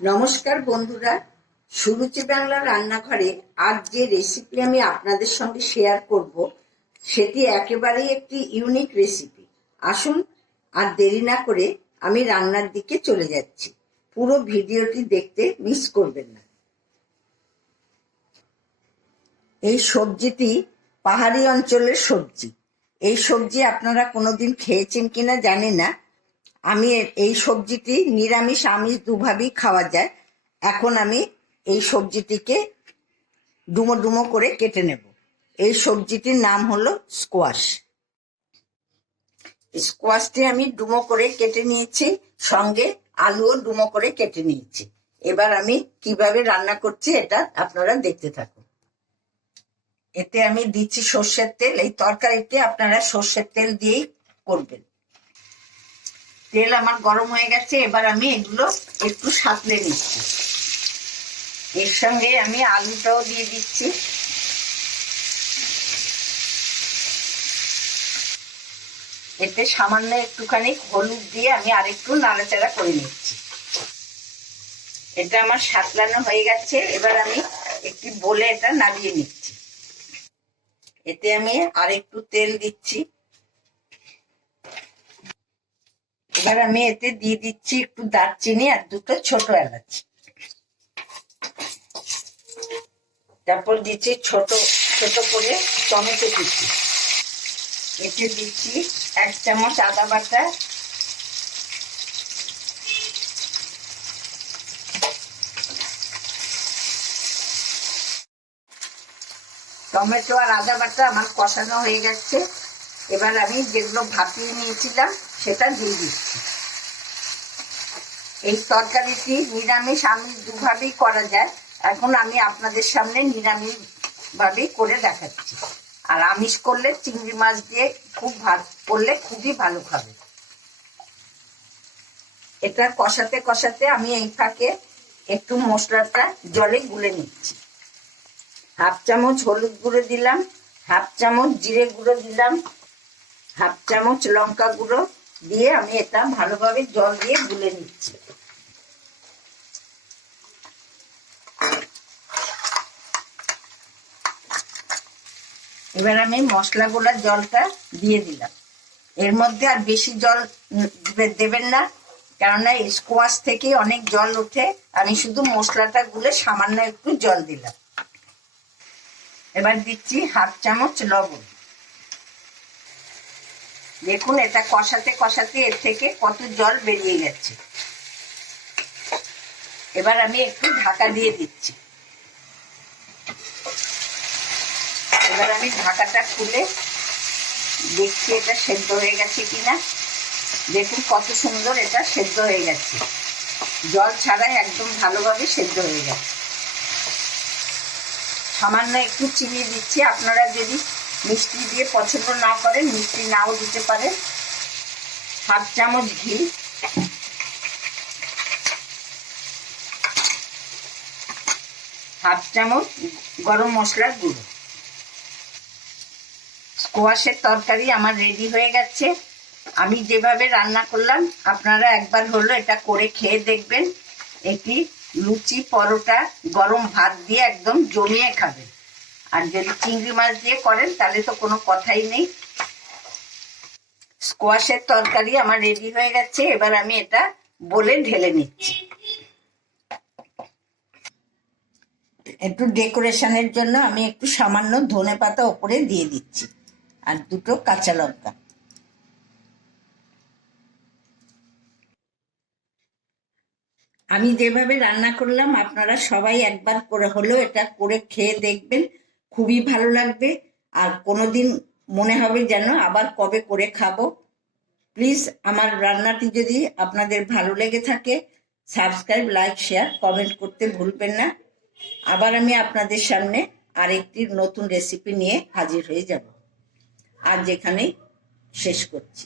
নমস্কার বন্ধুরা, সুরুচি বাংলা রান্নাঘরে আজ যে রেসিপি আমি আপনাদের সঙ্গে শেয়ার করব সেটি একেবারেই একটি ইউনিক রেসিপি। আসুন আর দেরি না করে আমি রান্নার দিকে চলে যাচ্ছি। পুরো ভিডিওটি দেখতে মিস করবেন না। এই সবজিটি পাহাড়ি অঞ্চলের সবজি। এই সবজি আপনারা কোনোদিন খেয়েছেন কিনা জানি না। আমি এই সবজিটি নিরামিষ আমিষ দুভাবেই খাওয়া যায়। এখন আমি এই সবজিটিকে ডুমো ডুমো করে কেটে নেব। এই সবজিটির নাম হলো স্কোয়াশ। স্কোয়াশটি আমি ডুমো করে কেটে নিয়েছি, সঙ্গে আলুও ডুমো করে কেটে নিয়েছি। এবার আমি কিভাবে রান্না করছি এটা আপনারা দেখতে থাকুন। এতে আমি দিচ্ছি সর্ষের তেল। এই তরকারিটি আপনারা সর্ষের তেল দিয়েই করবেন। তেল আমার গরম হয়ে গেছে, এবার আমি এগুলো একটু সাঁতলে নিচ্ছি। এর সঙ্গে আমি আলুটাও দিয়ে দিচ্ছি। এতে সামান্য একটুখানি হলুদ দিয়ে আমি আরেকটু নাড়াচাড়া করে নিচ্ছি। এটা আমার সাঁতলানো হয়ে গেছে, এবার আমি একটি বলে এটা নামিয়ে নিচ্ছি। এতে আমি আরেকটু তেল দিচ্ছি। এবার আমি এতে দিয়ে দিচ্ছি একটু দারচিনি আর দুটো ছোট এলাচ। তারপর দিচ্ছি ছোট ছোট করে টমেটো কুচি। এতে দিচ্ছি 1 চামচ আদা বাটা, টমেটো আর আদা বাটা আমার কষানো হয়ে গেছে। এবার আমি যেগুলো ভাপিয়ে নিয়েছিলাম সেটা দিয়ে দিচ্ছি। এই তরকারিটি নিরামিষ আমিষ দুভাবেই করা যায়। এখন আমি আপনাদের সামনে নিরামিষ ভাবেই করে দেখাচ্ছি। আর আমিষ করলে চিংড়ি মাছ দিয়ে করলে খুবই ভালো খাবে। এটা কষাতে কষাতে আমি এই ফাঁকে একটু মশলাটা জলে গুলে নিচ্ছি। 1/2 চামচ হলুদ গুঁড়ো দিলাম, 1/2 চামচ জিরে গুঁড়ো দিলাম, 1/2 চামচ লঙ্কা গুঁড়ো দিয়ে আমি এটা ভালোভাবে জল দিয়ে গুলে নিচ্ছি। এবার আমি মশলাগুলোর জলটা দিয়ে দিলাম। এর মধ্যে আর বেশি জল দেবেন না, কেননা স্কোয়াশ থেকে অনেক জল ওঠে। আমি শুধু মশলাটা গুলে সামান্য একটু জল দিলাম। এবার দিচ্ছি 1/2 চামচ লবণ। দেখুন এটা কষাতে কষাতে এর থেকে কত জল বেরিয়ে গেছে। এবার আমি একটু ঢাকা দিয়ে দিচ্ছি। এবার আমি ঢাকাটা খুলে দেখছি এটা সেদ্ধ হয়ে গেছে কিনা। দেখুন কত সুন্দর এটা সেদ্ধ হয়ে গেছে, জল ছাড়াই একদম ভালোভাবে সেদ্ধ হয়ে গেছে। সামান্য একটু চিনি দিচ্ছি। আপনারা যদি মিষ্টি দিয়ে পছন্দ না করেন মিষ্টি নাও দিতে পারেন। 1/2 চামচ ঘি, 1/2 চামচ গরম মশলার গুঁড়ো। স্কোয়াশের তরকারি আমার রেডি হয়ে গেছে। আমি যেভাবে রান্না করলাম আপনারা একবার হলো এটা করে খেয়ে দেখবেন। এটি লুচি, পরোটা, গরম ভাত দিয়ে একদম জমিয়ে খাবেন। আর যদি চিংড়ি মাছ দিয়ে করেন তাহলে তো কোনো কথাই নেই। স্কোয়াশের তরকারি আমার রেডি হয়ে গেছে। এবার আমি এটা বলে ঢেলে নিচ্ছি। একটু ডেকোরেশনের জন্য আমি একটু সামান্য ধনেপাতা ওপরে দিয়ে দিচ্ছি আর দুটো কাঁচা লঙ্কা। আমি যেভাবে রান্না করলাম আপনারা সবাই একবার করে হলেও এটা করে খেয়ে দেখবেন, খুবই ভালো লাগবে। আর কোনোদিন মনে হবে যেন আবার কবে করে খাবো। প্লিজ আমার রান্নাটি যদি আপনাদের ভালো লেগে থাকে সাবস্ক্রাইব, লাইক, শেয়ার, কমেন্ট করতে ভুলবেন না। আবার আমি আপনাদের সামনে আরেকটি নতুন রেসিপি নিয়ে হাজির হয়ে যাব। আজ এখানেই শেষ করছি।